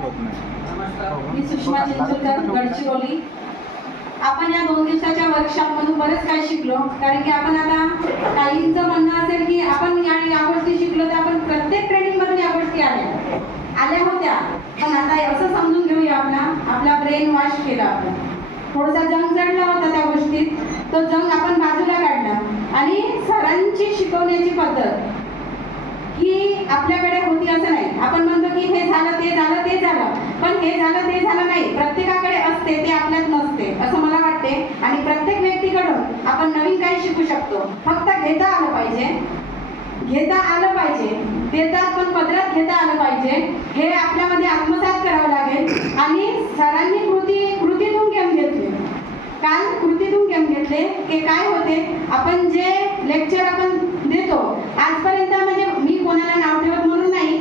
मी सुषमा चिंचोलकर, गडचिरोली. आपण या 2 दिवसाच्या वर्कशॉपमधून बरेच काही शिकलो. कारण की आपण आता काहींचं म्हणणं असेल की आपण या गोष्टी शिकलो तर आपण प्रत्येक ट्रेनिंगमधून या गोष्टी आल्या होत्या, पण आता असं समजून घेऊया आपला ब्रेन वॉश केला. आपण थोडासा जंग चढला होता त्या गोष्टीत, तो जंग आपण बाजूला काढला आणि सरांची शिकवण्याची पद्धत ही आपल्याकडे होती असं नाही. आपण म्हणतो की हे झालं ते झालं ते झालं, पण हे झालं ते झालं नाही, प्रत्येकाकडे असते, ते आपल्यात नसते असं मला वाटते. आणि प्रत्येक व्यक्तीकडून आपण नवीन काही शिकू शकतो. फक्त घेता आलं पाहिजे, देता पण पदरात घेता आलं पाहिजे. हे आपल्यामध्ये आत्मसात करावं लागेल. आणि सरांनी कृतीतून गेम घेतले. काल कृतीतून गेम घेतले की काय होते, आपण जे लेक्चर आपण देतो आजपर्यंत, म्हणजे मी कोणाला नाव ठेवत म्हणून नाही,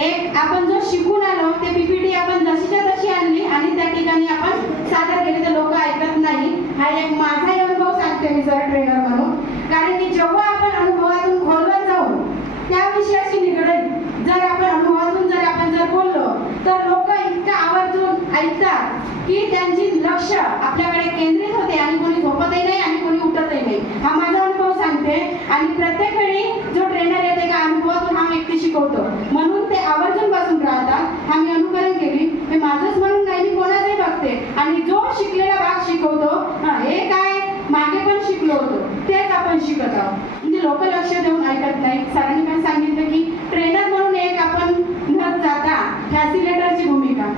एक आपण जो शिकून आलो ते पीपीटी आपण जशीच्या तशी आणली आणि त्या ठिकाणी आपण सादर केले तर लोक ऐकत नाही. हा एक माझाही अनुभव सांगते मी सर ट्रेनर म्हणून. कारण की जेव्हा आपण अनुभवातून खोलवर जाऊन त्या विषयाशी निगडीत जर आपण अनुभवातून जर बोललो तर लोक इतका आवर्जून ऐकतात की त्यांची लक्ष आपल्याकडे केंद्रित होते आणि कोणी झोपतही नाही आणि कोणी उठतही नाही. हा माझा अनुभव सांगते. आणि प्रत्येक वेळी जो ट्रेनर येते का अनुभवातून हा व्यक्ती शिकवतो म्हणून ते आवर्जून बसून राहतात. हा मी अनुकरण केली. मी माझंच म्हणून नाही, मी कोणाचंही बघते आणि जो शिकलेला भाग शिकवतो, हे काय मागे पण शिकलो होतो तेच आपण शिकत आहोत, म्हणजे लोक लक्ष देऊन ऐकत नाही. सरांनी पण सांगितलं की ट्रेनर म्हणून एक आपण न जाता फॅसिलिटेटरची भूमिका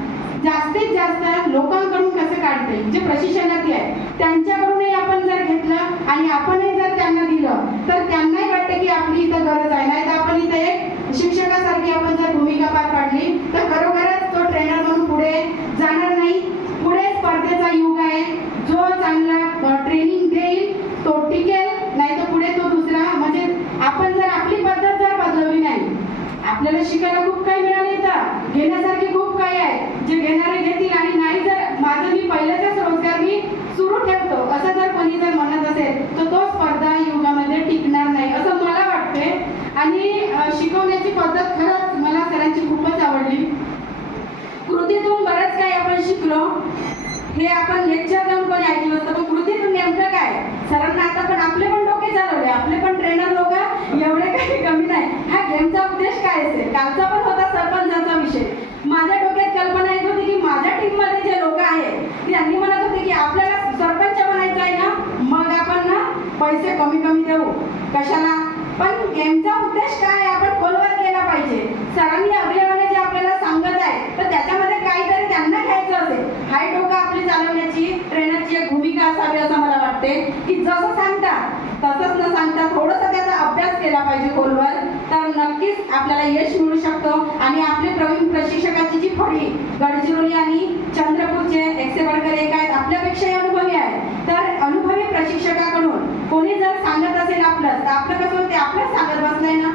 जास्तीत जास्त लोकांकडून कसं काढते, जे प्रशिक्षणार्थी आहे त्यांच्याकडूनही आपण जर घेतलं आणि आपणही जर त्यांना दिलं तर त्यांनाही वाटतं की आपली इथं गरज आहे. नाही तर आपण इथं एक शिक्षकासारखी आपण जर भूमिका पार पाडली तर खरोखरच तो ट्रेनर म्हणून पुढे जाणार नाही. पुढे स्पर्धेचा युग आहे. जो चांगला ट्रेनिंग देईल तो टिकेल, नाही तर पुढे तो दुसरा. म्हणजे आपण जर आपली पद्धत जर बदलली नाही, आपल्याला शिकायला खूप काही मिळाले तर घेण्यासारखे खूप काही आहे, जे घेणारे घेतील. आणि नाही जर माझं मी पहिल्याचाच रोजगार मी सुरू ठेवतो असं जर कोणी जर म्हणत असेल तर तो स्पर्धा युगामध्ये टिकणार नाही असं मला वाटते. आणि शिकवण्याची पद्धत खरंच मला सरांची खूपच आवडली. कृतीतून बरंच काही आपण शिकलो. हे आपण लेक्चर देऊन कोणी ऐकलं असतं, पण कृतीतून नेमकं काय सरांना आता पण आपले पण डोके चालवले, आपले पण ट्रेनर लोक एवढे काही कमी नाही. हा गेमचा उद्देश काय असेल, कालचा पण होता सरपंचाचा विषय. माझ्या डोक्यात कल्पना येत होती की माझ्या टीम मध्ये जे लोक आहेत त्यांनी म्हणत होते की आपल्याला सरपंच बनायचं आहे ना, मग आपण ना पैसे कमी देऊ कशाला, पण गेमचा उद्देश काय आपण खोलवर केला पाहिजे. सरांनी अगलेवाने जे आपल्याला सांगत आहे तर त्याच्यामध्ये काहीतरी त्यांना घ्यायचं असेल. हाय डोकं आपली चालवण्याची ट्रेनरची एक भूमिका असावी असं मला वाटते. की जसं सांगतात तसंच न सांगता थोडासा त्याचा अभ्यास केला पाहिजे खोलवर, तर नक्कीच आपल्याला यश मिळू शकतो. आणि आपले प्रवीण प्रशिक्षकाची जी फळी गडचिरोली आणि चंद्रपूरचे 1 आहेत, आपल्यापेक्षाही अनुभवी आहेत. तर अनुभवी प्रशिक्षकाकडून कोणी जर सांगत असेल आपलं तर आपलं कसं ते आपलं सांगत बसलंय ना,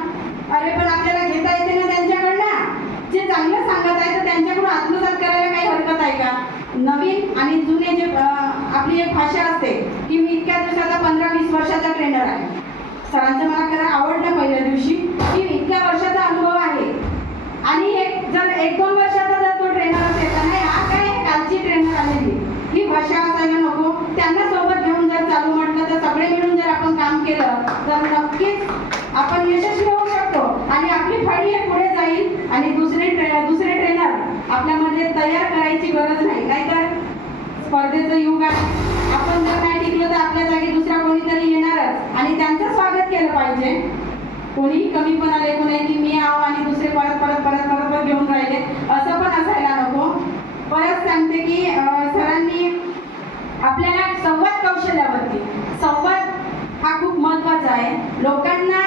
अरे पण आपल्याला घेता येते ना त्यांच्याकडनं. जे चांगलं सांगत आहे तर त्यांच्याकडून आत्मसात करायला काही हरकत आहे का. नवीन आणि जुने जे आपली एक भाषा असते की मी इतक्या दिवसाचा 15-20 वर्षाचा ट्रेनर आहे. सरांचं मला खरं आवडलं पहिल्या दिवशी की इतक्या वर्षाचा अनुभव आहे. आणि जर 1-2 वर्षाचा जर तो ट्रेनर असेल तर नाही हा काय कालची ट्रेनर आलेली, ही भाषा असायला नको. त्यांना सोबत घेऊन जर चालू म्हटलं तर सगळे मिळून जर आपण काम केलं तर नक्कीच आपण यशस्वी होऊ शकतो. आणि आपली फळी हे पुढे जाईल आणि दुसरे ट्रेनर आपल्यामध्ये तयार करायची गरज नाही. नाहीतर स्पर्धेचं युग आहे, आपण जर नाही टिकलो तर आपल्या जागी दुसरा कोणीतरी येणारच आणि त्यांचं स्वागत केलं पाहिजे. कोणीही कमीपणा लेखू नये की मी आहो आणि दुसरे परत घेऊन राहिले असं पण असायला नको. परत सांगते की सरांनी आपल्याला संवाद कौशल्यावरती, संवाद हा खूप महत्त्वाचा आहे. लोकांना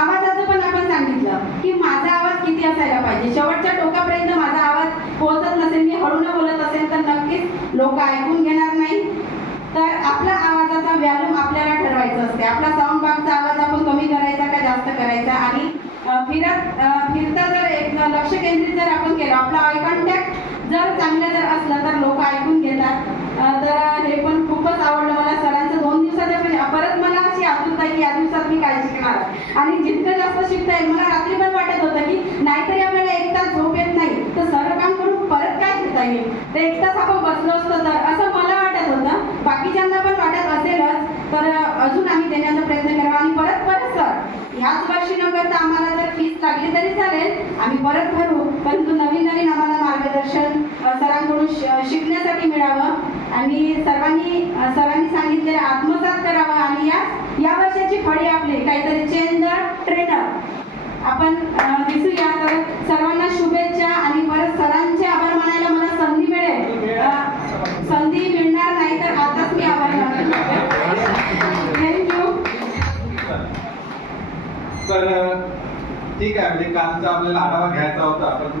आवाजाचं पण आपण सांगितलं की माझा आवाज किती असायला पाहिजे. शेवटच्या टोकापर्यंत माझा आवाज पोहोचत नसेल, मी हळून बोलत असेल तर नक्कीच लोक ऐकून घेणार नाही. तर आपला आवाजाचा व्हॅल्यूम आपल्याला ठरवायचं असते. आपला साऊंड बागचा आवाज आपण कमी करायचा का जास्त करायचा. आणि फिरता जर एक लक्ष केंद्रित जर आपण केलं, आपला आय कॉन्टॅक्ट जर चांगलं जर असलं तर लोक ऐकून घेतात. तर हे पण खूपच आवडलं मला सरांचं 2 दिवसाच्या. परत मला अशी आतुरता की या दिवसात मी काय शिकणार आणि जितकं जास्त शिकता येईल. मला रात्री पण वाटत होतं की नाहीतरी आपल्याला 1 तास झोप येत नाही तर सर काम करून घरी, ते एक तास आपण बसलो असतो तर, असं मला वाटत होतं. बाकीच्यांना पण वाटत असेलच, तर अजून आम्ही देण्याचा प्रयत्न करावा. आणि परत परत सर, ह्याच वर्षी न करता आम्हाला जर फीस लागली तरी चालेल, आम्ही परत भरू, परंतु नवीन नवीन आम्हाला मार्गदर्शन सरांकडून शिकण्यासाठी मिळावं. आणि सरांनी सांगितले आत्मसात करावं. आणि या वर्षाची फळी आपली काहीतरी चेंज द ट्रेनर आपण दिसूया. तर सर्वांना शुभेच्छा. आणि परत सरांचे आभार मानायला मला संधी मिळेल, संधी मिळणार नाही तर आताच मी आभार मानते. थँक्यू. तर ठीक आहे, म्हणजे कालचा आपल्याला आढावा घ्यायचा होता.